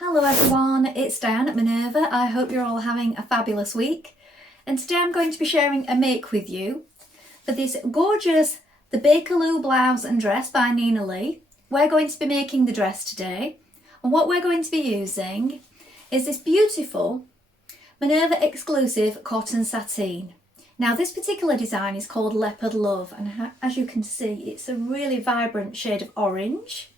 Hello everyone, it's Diane at Minerva. I hope you're all having a fabulous week. And today I'm going to be sharing a make with you for this gorgeous The Bakerloo Blouse and Dress by Nina Lee. We're going to be making the dress today, and what we're going to be using is this beautiful Minerva exclusive cotton sateen. Now this particular design is called Leopard Love, and as you can see it's a really vibrant shade of orange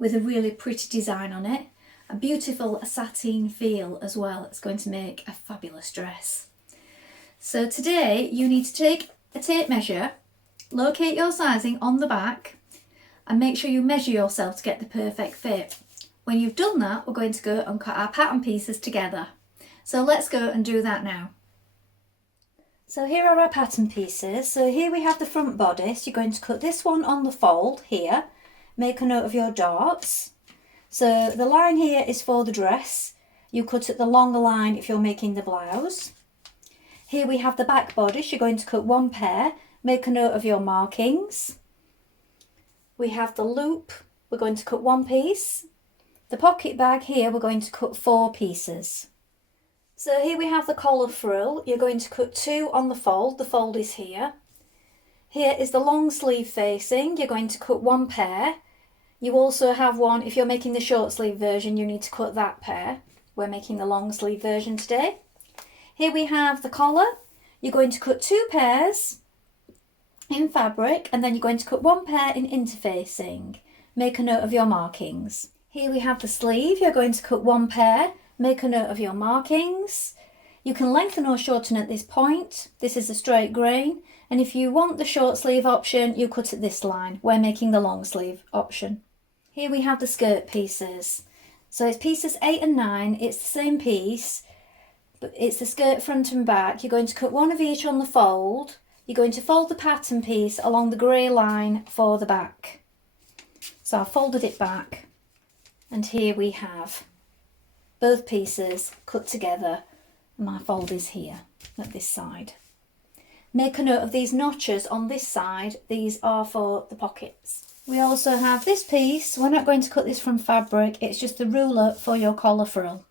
with a really pretty design on it. A beautiful sateen feel as well. It's going to make a fabulous dress. So today you need to take a tape measure, locate your sizing on the back and make sure you measure yourself to get the perfect fit. When you've done that, we're going to go and cut our pattern pieces together. So let's go and do that now. So here are our pattern pieces. So here we have the front bodice. You're going to cut this one on the fold here. Make a note of your darts. So the line here is for the dress. You cut at the longer line if you're making the blouse. Here we have the back bodice. You're going to cut one pair. Make a note of your markings. We have the loop. We're going to cut one piece. The pocket bag here we're going to cut 4 pieces. So here we have the collar frill. You're going to cut 2 on the fold. The fold is here. Here is the long sleeve facing. You're going to cut 1 pair. You also have one, if you're making the short sleeve version, you need to cut that pair. We're making the long sleeve version today. Here we have the collar. You're going to cut 2 pairs in fabric, and then you're going to cut 1 pair in interfacing. Make a note of your markings. Here we have the sleeve. You're going to cut 1 pair. Make a note of your markings. You can lengthen or shorten at this point. This is a straight grain. And if you want the short sleeve option, you cut at this line. We're making the long sleeve option. Here we have the skirt pieces. So it's pieces 8 and 9. It's the same piece, but it's the skirt front and back. You're going to cut 1 of each on the fold. You're going to fold the pattern piece along the grey line for the back. So I've folded it back, and here we have both pieces cut together. My fold is here at this side. Make a note of these notches on this side. These are for the pockets. We also have this piece. We're not going to cut this from fabric. It's just the ruler for your collar frill.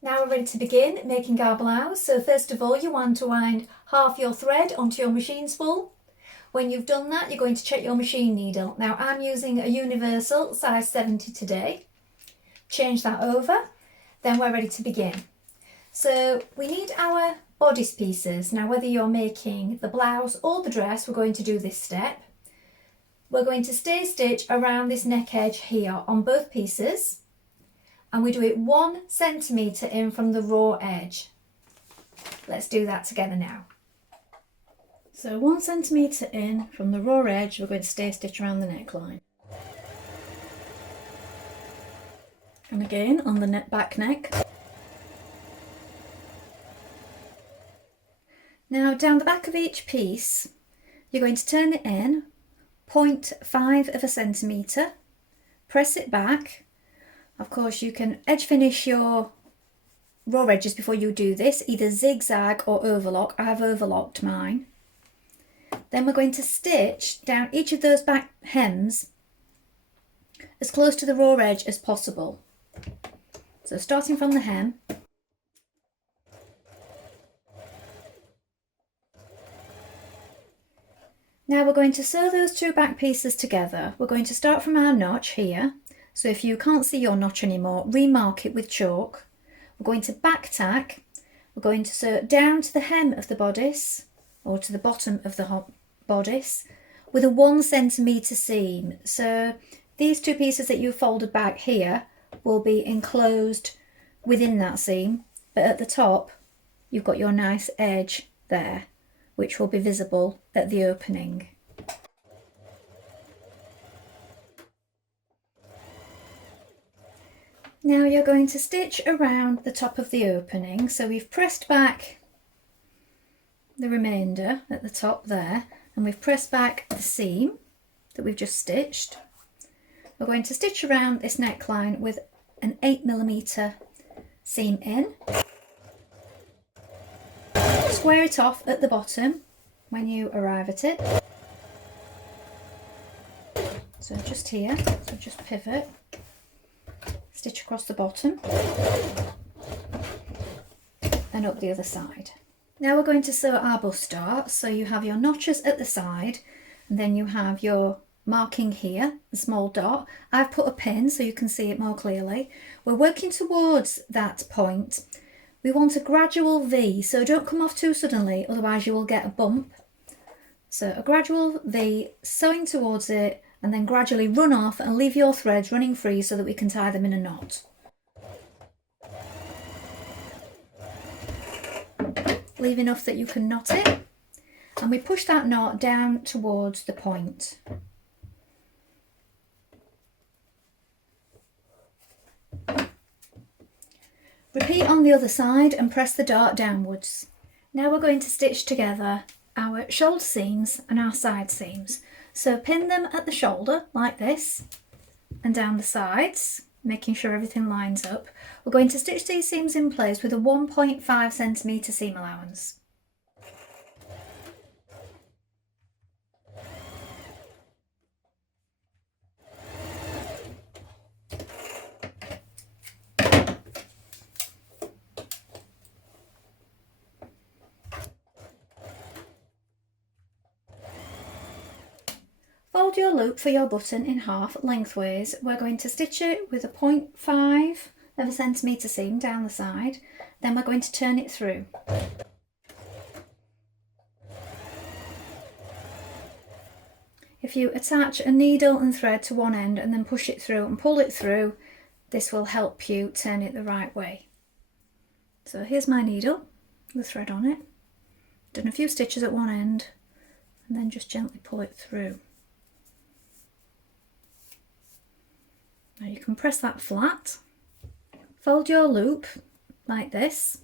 Now we're ready to begin making our blouse. So first of all, you want to wind half your thread onto your machine spool. When you've done that, you're going to check your machine needle. Now I'm using a universal size 70 today. Change that over. Then we're ready to begin. So we need our bodice pieces. Now whether you're making the blouse or the dress, we're going to do this step. We're going to stay stitch around this neck edge here on both pieces, and we do it 1 centimetre in from the raw edge. Let's do that together now. So 1 centimetre in from the raw edge, we're going to stay stitch around the neckline. And again on the back neck. Now down the back of each piece, you're going to turn it in 0.5 of a centimetre, press it back. Of course you can edge finish your raw edges before you do this, either zigzag or overlock. I've overlocked mine. Then we're going to stitch down each of those back hems as close to the raw edge as possible. So starting from the hem, now we're going to sew those 2 back pieces together. We're going to start from our notch here. So if you can't see your notch anymore, remark it with chalk. We're going to back tack. We're going to sew down to the hem of the bodice, or to the bottom of the bodice, with a 1 centimetre seam. So these 2 pieces that you folded back here will be enclosed within that seam, but at the top you've got your nice edge there, which will be visible at the opening. Now you're going to stitch around the top of the opening. So we've pressed back the remainder at the top there, and we've pressed back the seam that we've just stitched. We're going to stitch around this neckline with an 8mm seam in. Square it off at the bottom when you arrive at it. So just here, so just pivot, stitch across the bottom and up the other side. Now we're going to sew our bust dart. So you have your notches at the side, and then you have your marking here, the small dot. I've put a pin so you can see it more clearly. We're working towards that point. We want a gradual V, so don't come off too suddenly, otherwise you will get a bump. So a gradual V, sewing towards it, and then gradually run off and leave your threads running free so that we can tie them in a knot. Leave enough that you can knot it, and we push that knot down towards the point. Repeat on the other side and press the dart downwards. Now we're going to stitch together our shoulder seams and our side seams. So pin them at the shoulder like this and down the sides, making sure everything lines up. We're going to stitch these seams in place with a 1.5 centimetre seam allowance. Fold your loop for your button in half lengthways. We're going to stitch it with a 0.5 of a centimetre seam down the side, then we're going to turn it through. If you attach a needle and thread to one end and then push it through and pull it through, this will help you turn it the right way. So here's my needle, the thread on it, done a few stitches at one end and then just gently pull it through. Now you can press that flat, fold your loop like this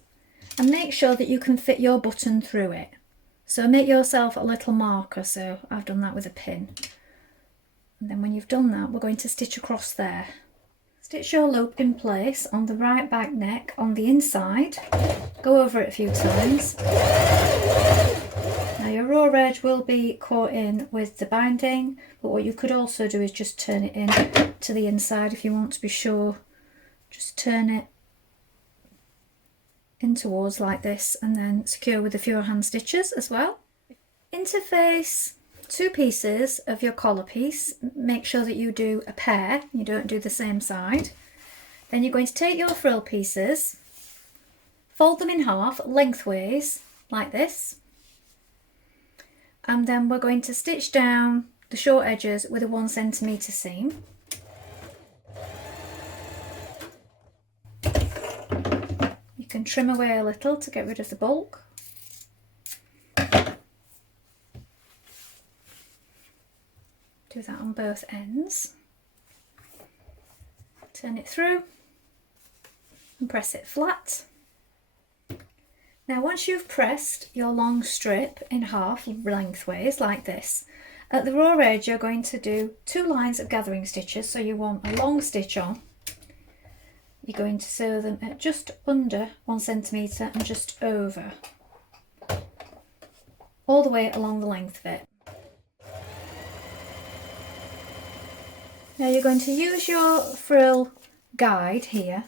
and make sure that you can fit your button through it. So make yourself a little marker, so I've done that with a pin. And then when you've done that, we're going to stitch across there. Stitch your loop in place on the right back neck on the inside, go over it a few times. Now your raw edge will be caught in with the binding, but what you could also do is just turn it in to the inside if you want to be sure. Just turn it in towards like this and then secure with a few hand stitches as well. Interface two pieces of your collar piece. Make sure that you do a pair, you don't do the same side. Then you're going to take your frill pieces, fold them in half lengthways like this, and then we're going to stitch down the short edges with a 1 centimetre seam. You can trim away a little to get rid of the bulk. Do that on both ends. Turn it through and press it flat. Now once you've pressed your long strip in half lengthways like this, at the raw edge you're going to do 2 lines of gathering stitches, so you want a long stitch on. You're going to sew them at just under 1 centimetre and just over, all the way along the length of it. Now you're going to use your frill guide here.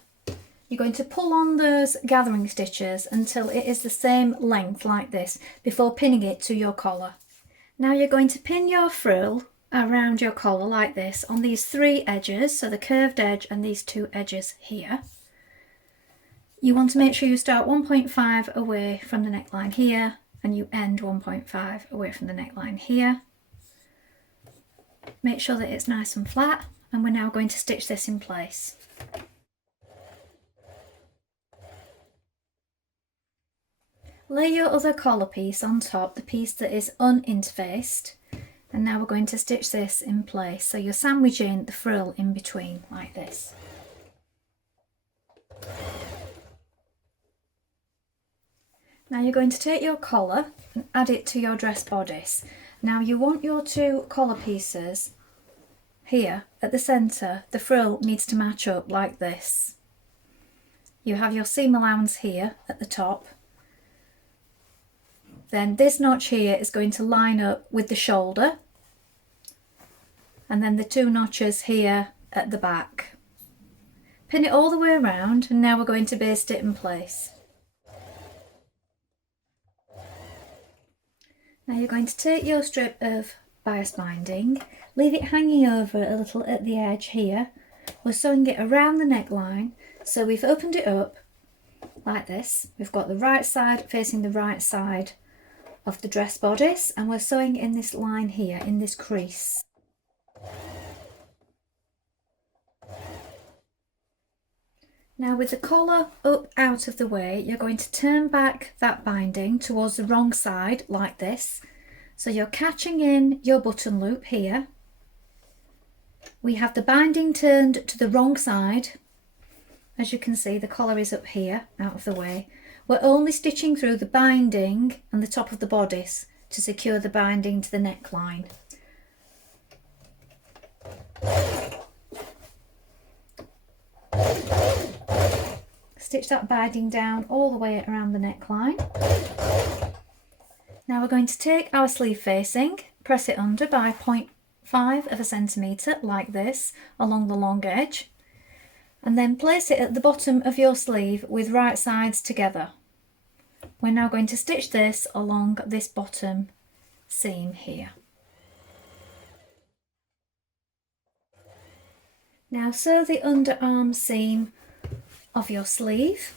You're going to pull on those gathering stitches until it is the same length like this before pinning it to your collar. Now you're going to pin your frill around your collar like this on these 3 edges, so the curved edge and these 2 edges here. You want to make sure you start 1.5 away from the neckline here and you end 1.5 away from the neckline here. Make sure that it's nice and flat, and we're now going to stitch this in place. Lay your other collar piece on top, the piece that is uninterfaced, and now we're going to stitch this in place. So you're sandwiching the frill in between like this. Now you're going to take your collar and add it to your dress bodice. Now you want your 2 collar pieces here at the centre, the frill needs to match up like this. You have your seam allowance here at the top. Then this notch here is going to line up with the shoulder, and then the 2 notches here at the back. Pin it all the way around, and now we're going to baste it in place. Now you're going to take your strip of bias binding, leave it hanging over a little at the edge here. We're sewing it around the neckline, so we've opened it up like this. We've got the right side facing the right side of the dress bodice, and we're sewing in this line here, in this crease. Now with the collar up out of the way, you're going to turn back that binding towards the wrong side like this. So you're catching in your button loop here. We have the binding turned to the wrong side. As you can see, the collar is up here, out of the way. We're only stitching through the binding and the top of the bodice to secure the binding to the neckline. Stitch that binding down all the way around the neckline. Now we're going to take our sleeve facing, press it under by 0.5 of a centimetre like this along the long edge, and then place it at the bottom of your sleeve with right sides together. We're now going to stitch this along this bottom seam here. Now sew the underarm seam of your sleeve.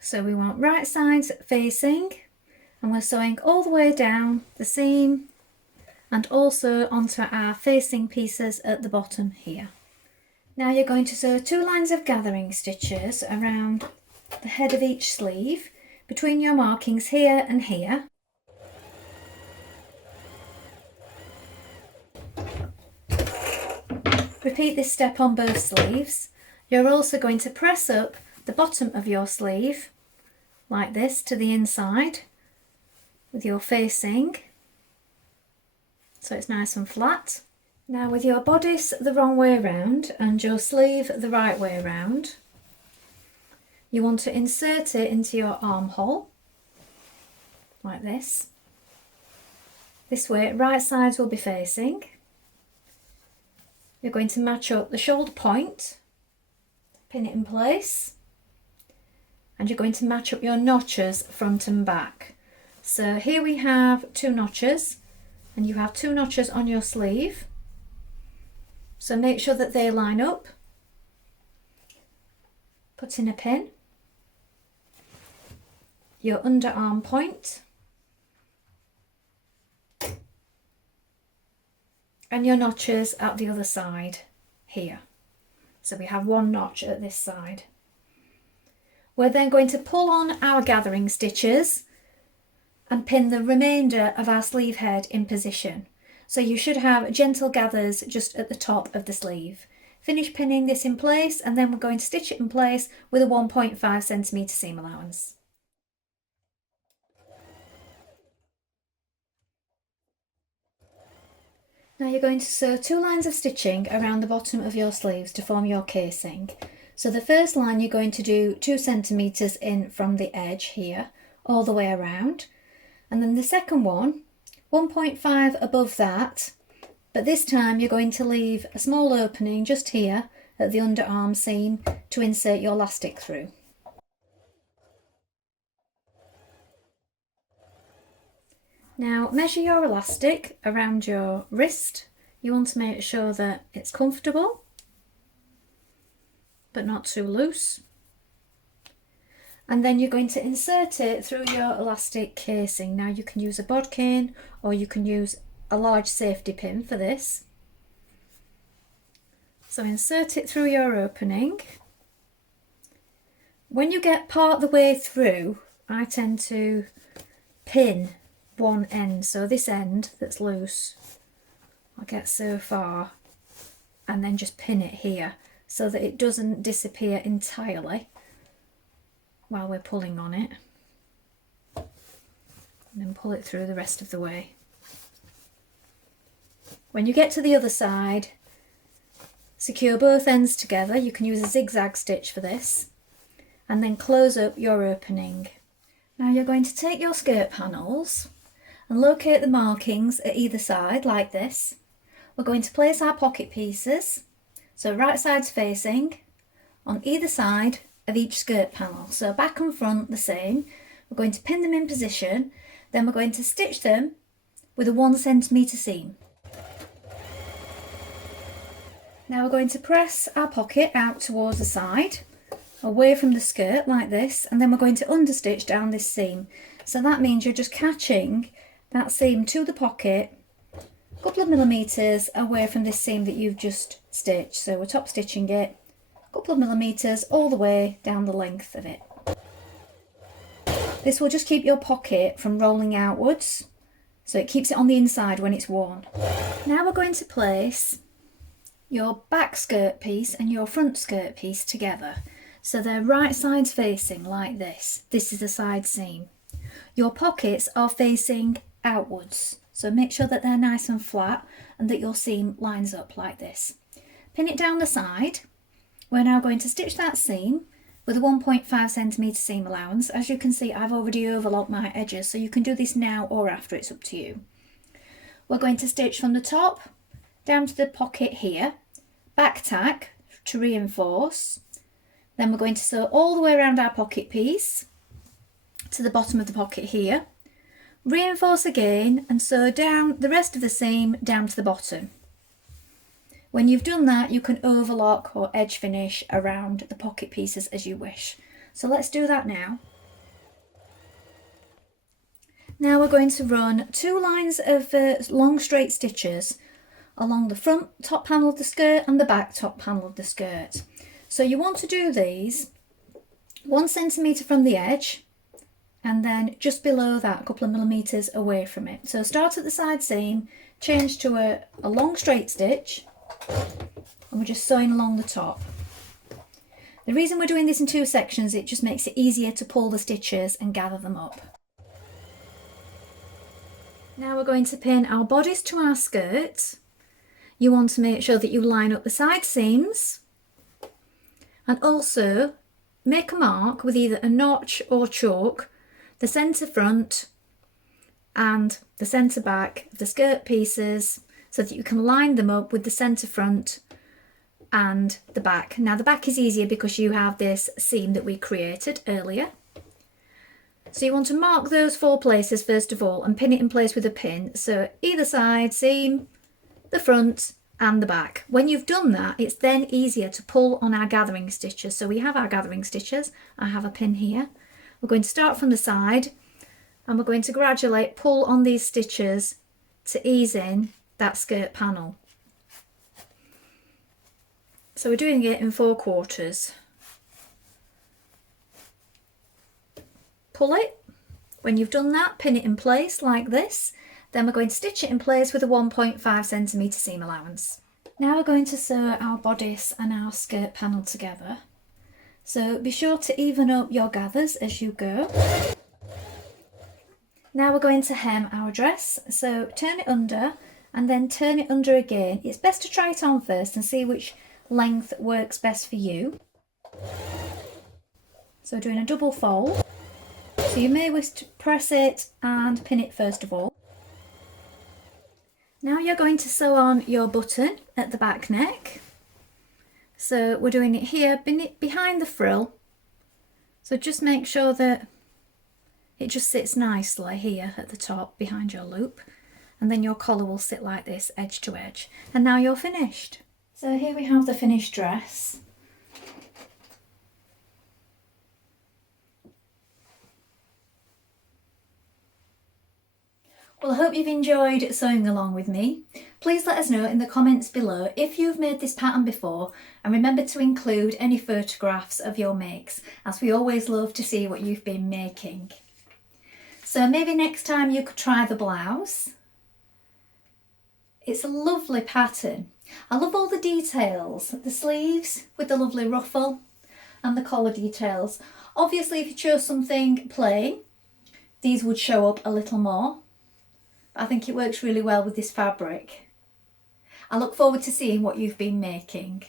So we want right sides facing, and we're sewing all the way down the seam and also onto our facing pieces at the bottom here. Now you're going to sew 2 lines of gathering stitches around the head of each sleeve between your markings here and here. Repeat this step on both sleeves. You're also going to press up the bottom of your sleeve like this to the inside with your facing, so it's nice and flat. Now with your bodice the wrong way around and your sleeve the right way around, you want to insert it into your armhole like this. This way right sides will be facing. You're going to match up the shoulder point, pin it in place, and you're going to match up your notches front and back. So here we have 2 notches, and you have 2 notches on your sleeve. So make sure that they line up. Put in a pin, your underarm point, and your notches at the other side here. So we have 1 notch at this side. We're then going to pull on our gathering stitches and pin the remainder of our sleeve head in position. So you should have gentle gathers just at the top of the sleeve. Finish pinning this in place, and then we're going to stitch it in place with a 1.5 centimetre seam allowance. Now you're going to sew 2 lines of stitching around the bottom of your sleeves to form your casing. So the first line you're going to do 2 centimetres in from the edge here, all the way around. And then the second one, 1.5 above that, but this time you're going to leave a small opening just here at the underarm seam to insert your elastic through. Now measure your elastic around your wrist. You want to make sure that it's comfortable but not too loose. And then you're going to insert it through your elastic casing. Now you can use a bodkin or you can use a large safety pin for this. So insert it through your opening. When you get part the way through, I tend to pin one end, so this end that's loose, I'll get so far and then just pin it here so that it doesn't disappear entirely while we're pulling on it, and then pull it through the rest of the way. When you get to the other side, secure both ends together. You can use a zigzag stitch for this, and then close up your opening. Now you're going to take your skirt panels and locate the markings at either side like this. We're going to place our pocket pieces, so right sides facing, on either side of each skirt panel. So back and front the same. We're going to pin them in position, then we're going to stitch them with a 1 centimetre seam. Now we're going to press our pocket out towards the side, away from the skirt like this, and then we're going to understitch down this seam. So that means you're just catching that seam to the pocket a couple of millimetres away from this seam that you've just stitched. So we're top stitching it a couple of millimetres all the way down the length of it. This will just keep your pocket from rolling outwards, so it keeps it on the inside when it's worn. Now we're going to place your back skirt piece and your front skirt piece together. So they're right sides facing like this. This is the side seam. Your pockets are facing outwards, so make sure that they're nice and flat and that your seam lines up like this. Pin it down the side. We're now going to stitch that seam with a 1.5 centimetre seam allowance. As you can see, I've already overlocked my edges, so you can do this now or after, it's up to you. We're going to stitch from the top down to the pocket here, back tack to reinforce. Then we're going to sew all the way around our pocket piece to the bottom of the pocket here, reinforce again and sew down the rest of the seam down to the bottom. When you've done that, you can overlock or edge finish around the pocket pieces as you wish. So let's do that now. Now we're going to run 2 lines of long straight stitches along the front top panel of the skirt and the back top panel of the skirt. So you want to do these 1 centimetre from the edge and then just below that, a couple of millimetres away from it. So start at the side seam, change to a long straight stitch, and we're just sewing along the top. The reason we're doing this in 2 sections, it just makes it easier to pull the stitches and gather them up. Now we're going to pin our bodice to our skirt. You want to make sure that you line up the side seams and also make a mark with either a notch or chalk the centre front and the centre back of the skirt pieces, so that you can line them up with the centre front and the back. Now the back is easier because you have this seam that we created earlier. So you want to mark those 4 places first of all and pin it in place with a pin. So either side seam, the front and the back. When you've done that, it's then easier to pull on our gathering stitches. So we have our gathering stitches. I have a pin here. We're going to start from the side and we're going to gradually pull on these stitches to ease in that skirt panel. So we're doing it in 4 quarters. Pull it. When you've done that, pin it in place like this. Then we're going to stitch it in place with a 1.5 centimetre seam allowance. Now we're going to sew our bodice and our skirt panel together. So be sure to even up your gathers as you go. Now we're going to hem our dress. So turn it under and then turn it under again. It's best to try it on first and see which length works best for you. So doing a double fold. So you may wish to press it and pin it first of all. Now you're going to sew on your button at the back neck. So we're doing it here behind the frill. So just make sure that it just sits nicely here at the top behind your loop. And then your collar will sit like this, edge to edge. And now you're finished. So here we have the finished dress. Well, I hope you've enjoyed sewing along with me. Please let us know in the comments below if you've made this pattern before, and remember to include any photographs of your makes, as we always love to see what you've been making. So maybe next time you could try the blouse. It's a lovely pattern. I love all the details, the sleeves with the lovely ruffle and the collar details. Obviously if you chose something plain, these would show up a little more. I think it works really well with this fabric. I look forward to seeing what you've been making.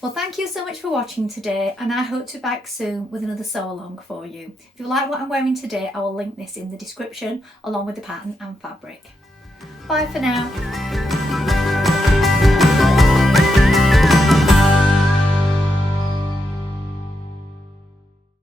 Well, thank you so much for watching today, and I hope to be back soon with another sew along for you. If you like what I'm wearing today, I will link this in the description along with the pattern and fabric. Bye for now.